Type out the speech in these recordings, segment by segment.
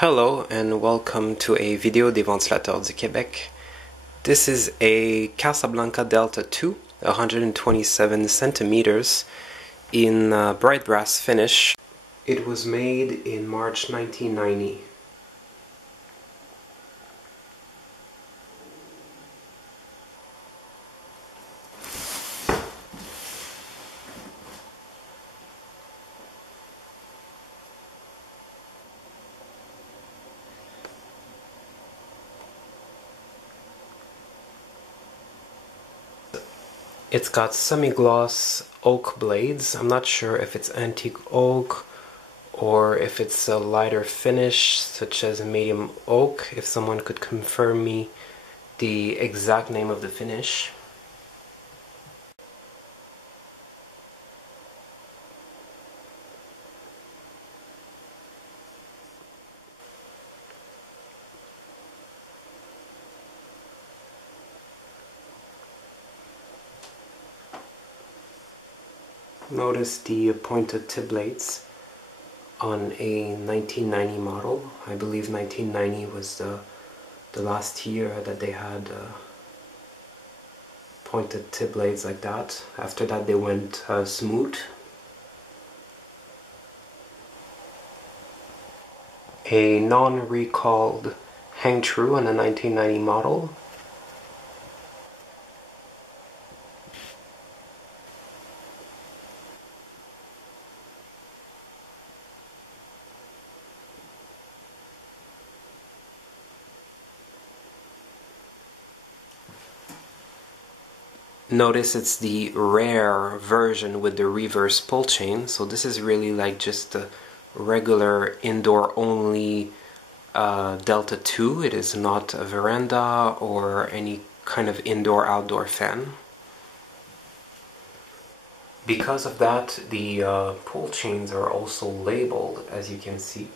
Hello and welcome to a video des ventilateurs du Québec. This is a Casablanca Delta II, 127 centimeters in bright brass finish. It was made in March 1990. It's got semi-gloss oak blades. I'm not sure if it's antique oak or if it's a lighter finish such as medium oak. If someone could confirm me the exact name of the finish. Notice the pointed tip blades on a 1990 model. I believe 1990 was the last year that they had pointed tip blades like that. After that they went smooth. A non-recalled Hang-Tru on a 1990 model. Notice it's the rare version with the reverse pull chain, so this is really like just a regular indoor only Delta II. It is not a veranda or any kind of indoor-outdoor fan. Because of that, the pull chains are also labeled, as you can see,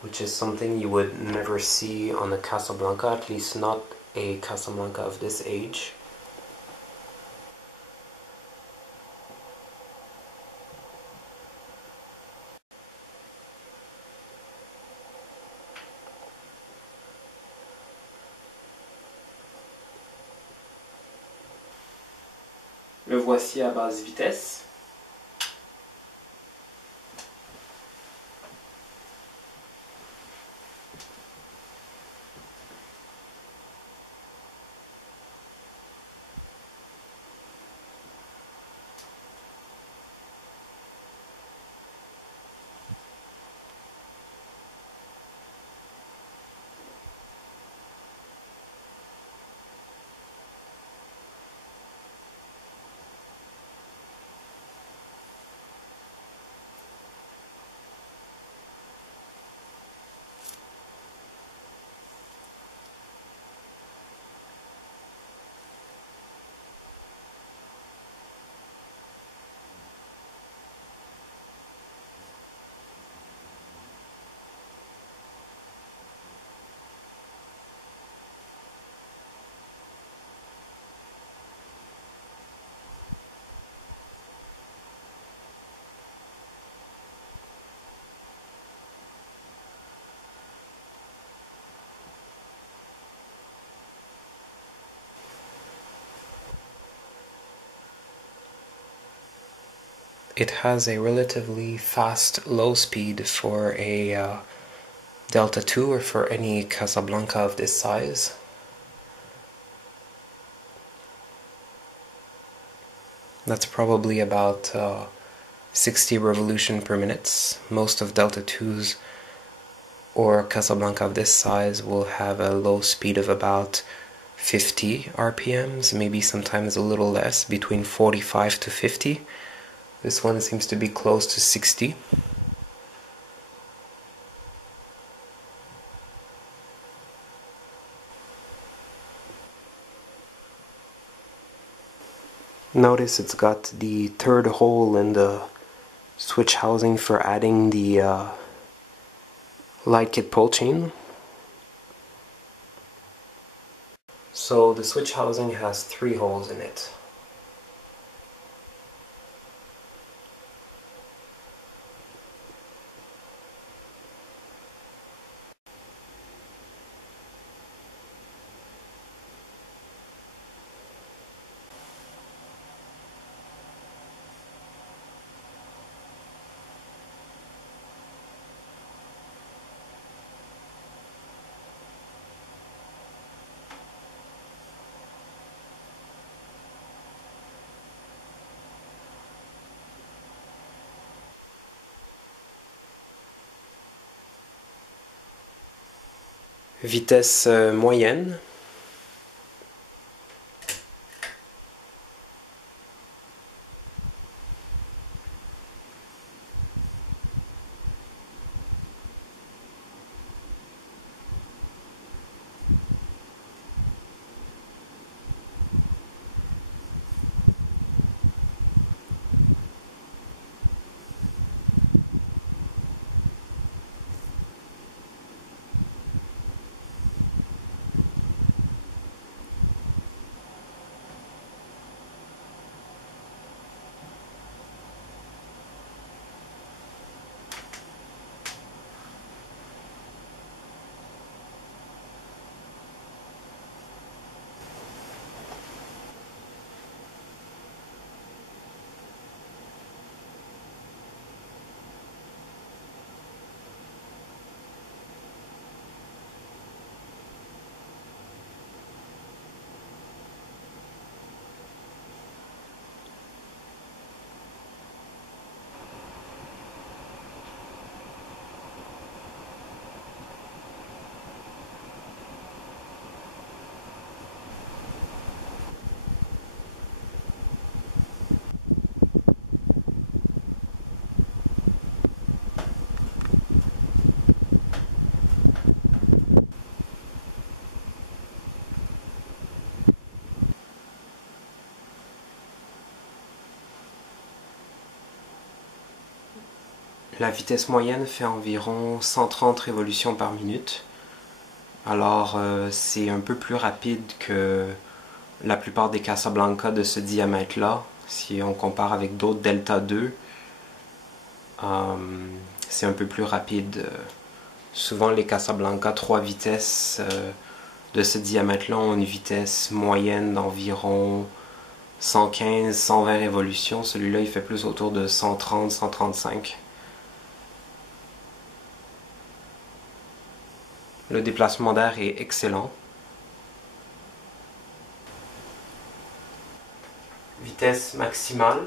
which is something you would never see on a Casablanca, at least not a Casablanca of this age. Le voici à base vitesse. It has a relatively fast low speed for a Delta II or for any Casablanca of this size. That's probably about 60 revolution per minute. Most of Delta IIs or Casablanca of this size will have a low speed of about 50 RPMs, maybe sometimes a little less, between 45 to 50. This one seems to be close to 60. Notice it's got the third hole in the switch housing for adding the light kit pull chain. So the switch housing has 3 holes in it. Vitesse moyenne. La vitesse moyenne fait environ 130 révolutions par minute. Alors c'est un peu plus rapide que la plupart des Casablanca de ce diamètre-là. Si on compare avec d'autres Delta II, c'est un peu plus rapide. Souvent les Casablanca 3 vitesses de ce diamètre-là ont une vitesse moyenne d'environ 115-120 révolutions. Celui-là il fait plus autour de 130-135. Le déplacement d'air est excellent. Vitesse maximale.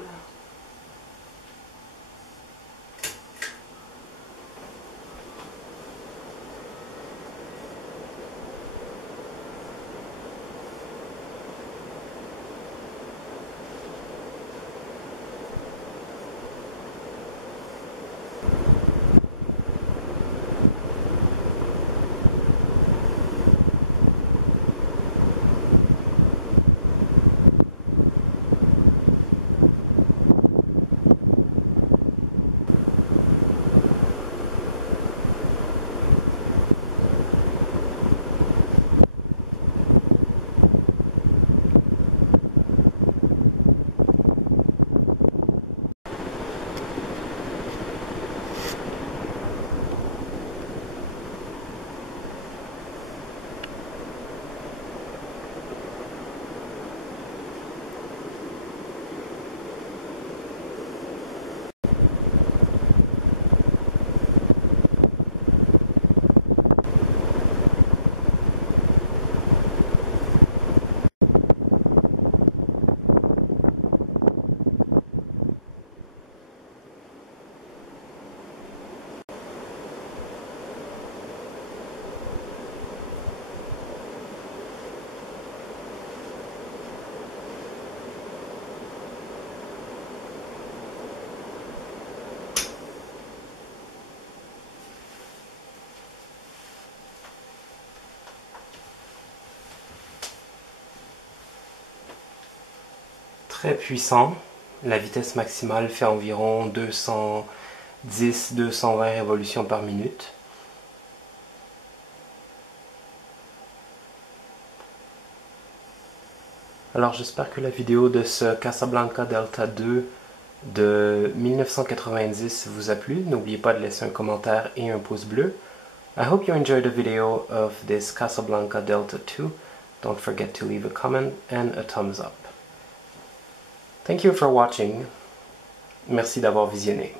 Très puissant. La vitesse maximale fait environ 210-220 révolutions par minute. Alors j'espère que la vidéo de ce Casablanca Delta II de 1990 vous a plu. N'oubliez pas de laisser un commentaire et un pouce bleu. I hope you enjoyed the video of this Casablanca Delta II. Don't forget to leave a comment and a thumbs up. Thank you for watching. Merci d'avoir visionné.